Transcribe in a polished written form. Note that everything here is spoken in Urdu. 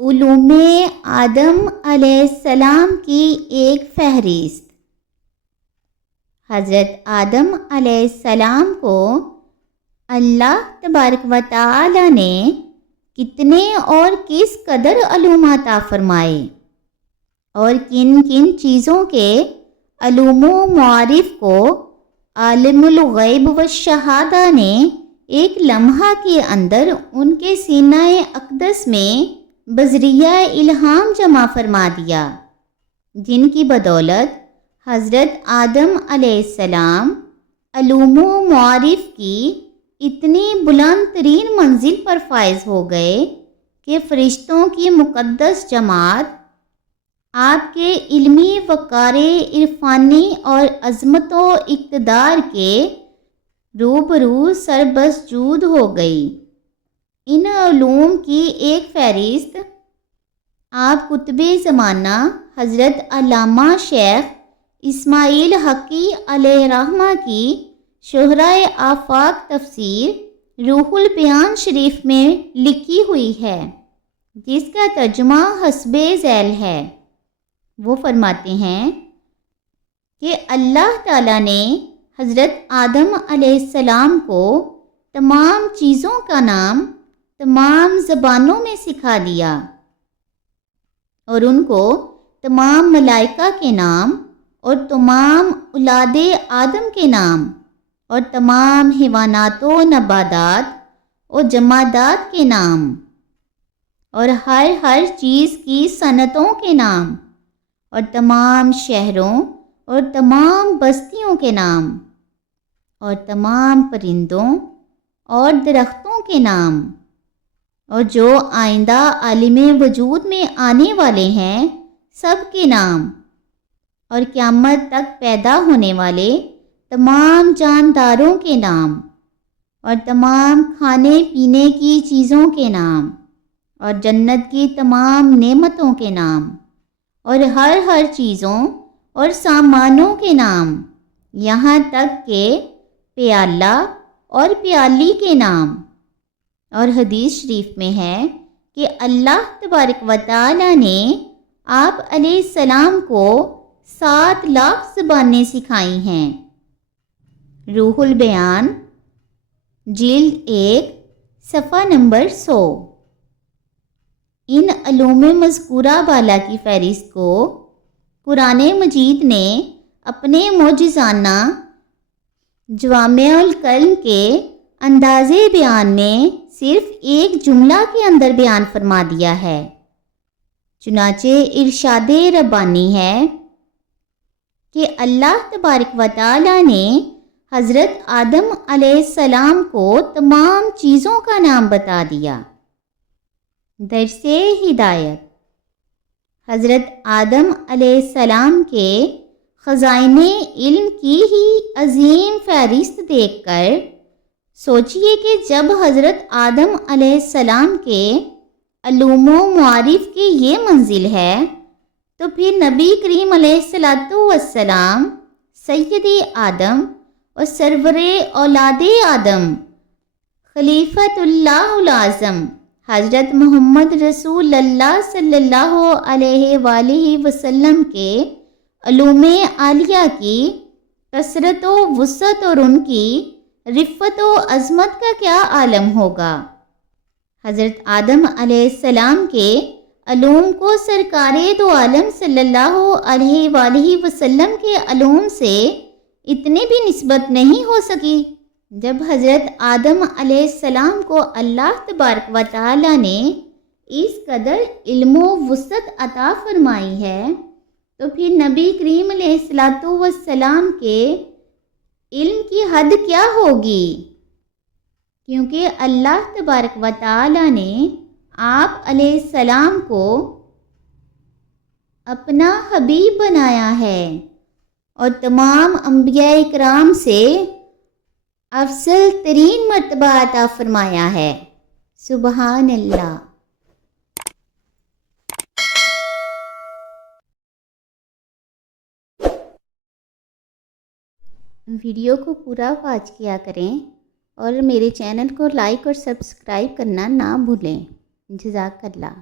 علوم آدم علیہ السلام کی ایک فہرست۔ حضرت آدم علیہ السلام کو اللہ تبارک و تعالی نے کتنے اور کس قدر علوم عطا فرمائے، اور کن کن چیزوں کے علوم و معارف کو عالم الغیب و شہادہ نے ایک لمحہ کے اندر ان کے سینہ اقدس میں بذریعہ الہام جمع فرما دیا، جن کی بدولت حضرت آدم علیہ السلام علوم و معارف کی اتنی بلند ترین منزل پر فائز ہو گئے کہ فرشتوں کی مقدس جماعت آپ کے علمی وقار عرفانی اور عظمت و اقتدار کے روبرو سربسجود ہو گئی۔ ان علوم کی ایک فہرست آپ قطب زمانہ حضرت علامہ شیخ اسماعیل حقی علیہ رحمہ کی شہرائے آفاق تفسیر روح البیان شریف میں لکھی ہوئی ہے، جس کا ترجمہ حسب ذیل ہے۔ وہ فرماتے ہیں کہ اللہ تعالیٰ نے حضرت آدم علیہ السلام کو تمام چیزوں کا نام تمام زبانوں میں سکھا دیا، اور ان کو تمام ملائکہ کے نام اور تمام اولاد آدم کے نام اور تمام حیوانات و نباتات اور جمادات کے نام اور ہر چیز کی صنعتوں کے نام اور تمام شہروں اور تمام بستیوں کے نام اور تمام پرندوں اور درختوں کے نام اور جو آئندہ عالم وجود میں آنے والے ہیں سب کے نام اور قیامت تک پیدا ہونے والے تمام جانداروں کے نام اور تمام کھانے پینے کی چیزوں کے نام اور جنت کی تمام نعمتوں کے نام اور ہر چیزوں اور سامانوں کے نام، یہاں تک کہ پیالہ اور پیالی کے نام۔ اور حدیث شریف میں ہے کہ اللہ تبارک و تعالی نے آپ علیہ السلام کو 7 لاکھ زبانیں سکھائی ہیں۔ روح البیان جلد 1 صفحہ نمبر 100۔ ان علوم مذکورہ بالا کی فہرست کو قرآن مجید نے اپنے معجزانہ جوامع الکلم کے انداز بیان میں صرف ایک جملہ کے اندر بیان فرما دیا ہے۔ چنانچہ ارشاد ربانی ہے کہ اللہ تبارک و تعالی نے حضرت آدم علیہ السلام کو تمام چیزوں کا نام بتا دیا۔ درس ہدایت۔ حضرت آدم علیہ السلام کے خزائن علم کی ہی عظیم فہرست دیکھ کر سوچئے کہ جب حضرت آدم علیہ السلام کے علوم و معارف کی یہ منزل ہے تو پھر نبی کریم علیہ السلام سید آدم اور سرور اولاد آدم خلیفۃ اللہ العظم حضرت محمد رسول اللہ صلی اللہ علیہ وآلہ وسلم کے علوم عالیہ کی کثرت و وسعت اور ان کی رفت و عظمت کا کیا عالم ہوگا۔ حضرت آدم علیہ السلام کے علوم کو سرکار دو عالم صلی اللہ علیہ وآلہ وسلم کے علوم سے اتنی بھی نسبت نہیں ہو سکی۔ جب حضرت آدم علیہ السلام کو اللہ تبارک و تعالی نے اس قدر علم و وسعت عطا فرمائی ہے تو پھر نبی کریم علیہ السلام کے علم کی حد کیا ہوگی، کیونکہ اللہ تبارک و تعالی نے آپ علیہ السلام کو اپنا حبیب بنایا ہے اور تمام انبیاء اکرام سے افضل ترین مرتبہ عطا فرمایا ہے۔ سبحان اللہ۔ ویڈیو کو پورا واچ کیا کریں اور میرے چینل کو لائک اور سبسکرائب کرنا نہ بھولیں۔ جزاک اللہ۔